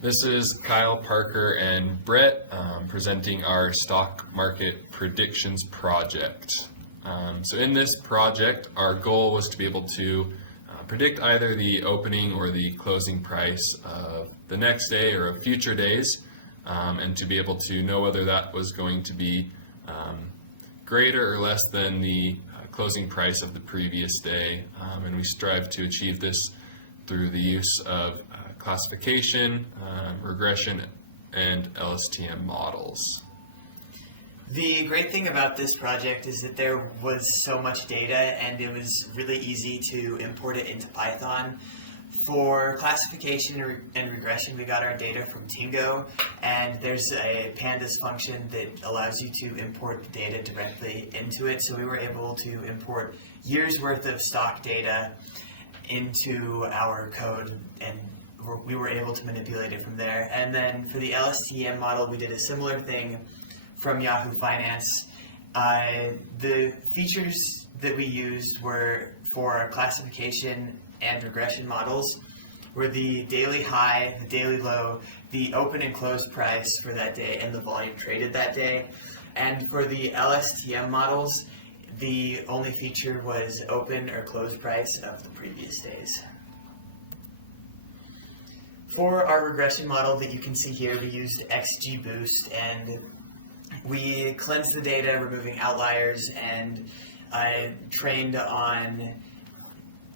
This is Kyle, Parker, and Brett presenting our stock market predictions project. So in this project, our goal was to be able to predict either the opening or the closing price of the next day or of future days, and to be able to know whether that was going to be greater or less than the closing price of the previous day. And we strive to achieve this through the use of classification, regression, and LSTM models. The great thing about this project is that there was so much data and it was really easy to import it into Python. For classification and regression, we got our data from Tingo, and there's a pandas function that allows you to import the data directly into it. So we were able to import years worth of stock data into our code, and we were able to manipulate it from there. And then for the LSTM model, we did a similar thing from Yahoo Finance. The features that we used were for classification and regression models were the daily high, the daily low, the open and close price for that day, and the volume traded that day. And for the LSTM models, the only feature was open or close price of the previous days. For our regression model that you can see here, we used XGBoost, and we cleansed the data, removing outliers, and trained on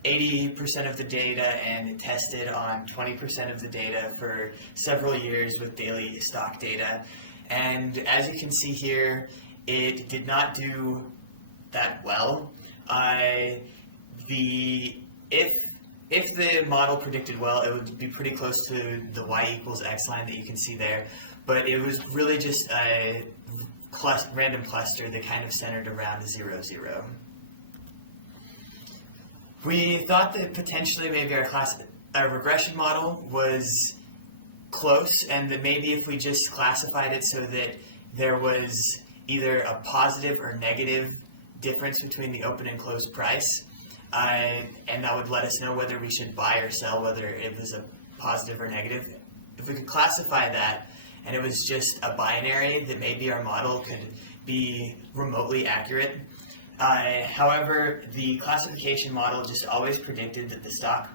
80% of the data and tested on 20% of the data for several years with daily stock data. And as you can see here, it did not do that well. If the model predicted well, it would be pretty close to the y equals x line that you can see there, but it was really just a random cluster that kind of centered around 0, 0. We thought that potentially maybe our regression model was close, and that maybe if we just classified it so that there was either a positive or negative difference between the open and close price, and that would let us know whether we should buy or sell, whether it was a positive or negative. If we could classify that and it was just a binary, that maybe our model could be remotely accurate. However, the classification model just always predicted that the stock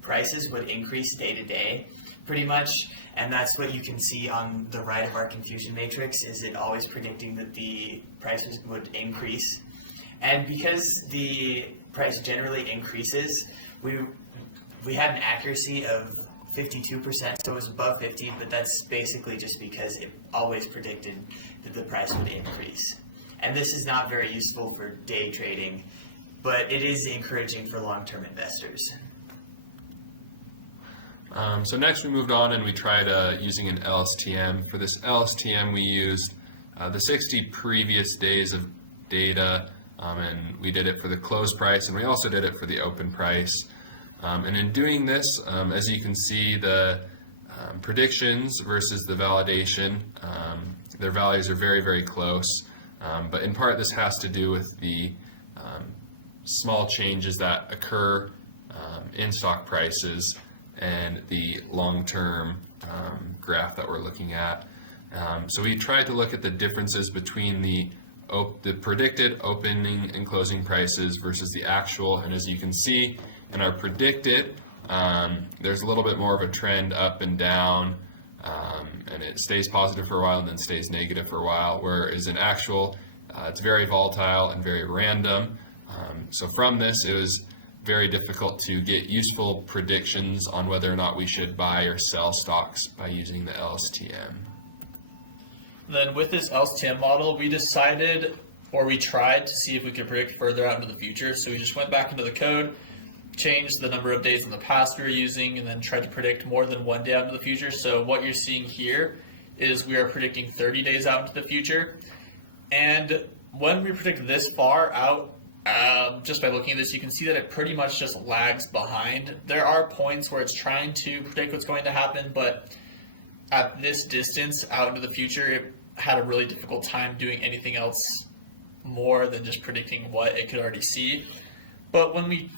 prices would increase day to day, pretty much, and that's what you can see on the right of our confusion matrix, is it always predicting that the prices would increase. And because the price generally increases, we had an accuracy of 52%, so it was above 50, but that's basically just because it always predicted that the price would increase. And this is not very useful for day trading, but it is encouraging for long-term investors. So next we moved on and we tried using an LSTM. For this LSTM, we used the 60 previous days of data, and we did it for the close price, and we also did it for the open price. And in doing this, as you can see, the predictions versus the validation, their values are very, very close. But in part, this has to do with the small changes that occur in stock prices and the long-term graph that we're looking at. So we tried to look at the differences between the predicted opening and closing prices versus the actual, and as you can see in our predicted, there's a little bit more of a trend up and down, and it stays positive for a while and then stays negative for a while, whereas in actual, it's very volatile and very random. So from this, it was very difficult to get useful predictions on whether or not we should buy or sell stocks by using the LSTM. Then with this LSTM model, we decided, or we tried to see if we could predict further out into the future. So we just went back into the code, changed the number of days in the past we were using, and then tried to predict more than one day out into the future. So what you're seeing here is we are predicting 30 days out into the future. And when we predict this far out, just by looking at this, you can see that it pretty much just lags behind. There are points where it's trying to predict what's going to happen, but at this distance out into the future, it had a really difficult time doing anything else more than just predicting what it could already see. But when we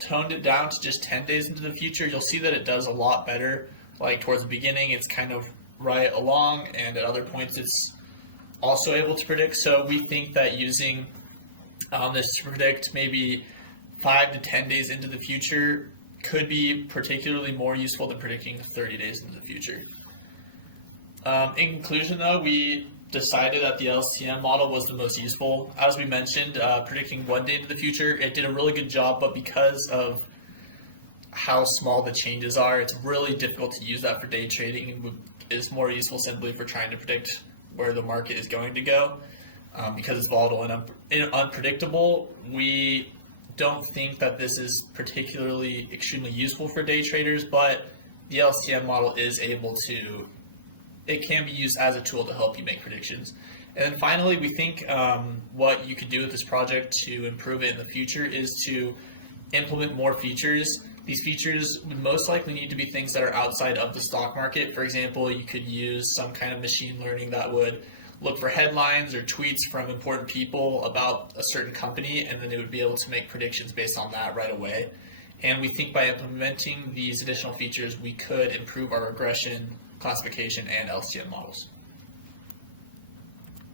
toned it down to just 10 days into the future, you'll see that it does a lot better Like towards the beginning, it's kind of right along, and at other points, it's also able to predict. So we think that using this to predict maybe 5 to 10 days into the future could be particularly more useful than predicting 30 days into the future. In conclusion, though, we decided that the LSTM model was the most useful. As we mentioned, predicting 1 day into the future, it did a really good job, but because of how small the changes are, it's really difficult to use that for day trading, and is more useful simply for trying to predict where the market is going to go. Because it's volatile and unpredictable, we don't think that this is particularly extremely useful for day traders, but the LSTM model is able to, it can be used as a tool to help you make predictions. And then finally, we think what you could do with this project to improve it in the future is to implement more features. These features would most likely need to be things that are outside of the stock market. For example, you could use some kind of machine learning that would look for headlines or tweets from important people about a certain company, and then it would be able to make predictions based on that right away. And we think by implementing these additional features, we could improve our regression, classification, and LSTM models.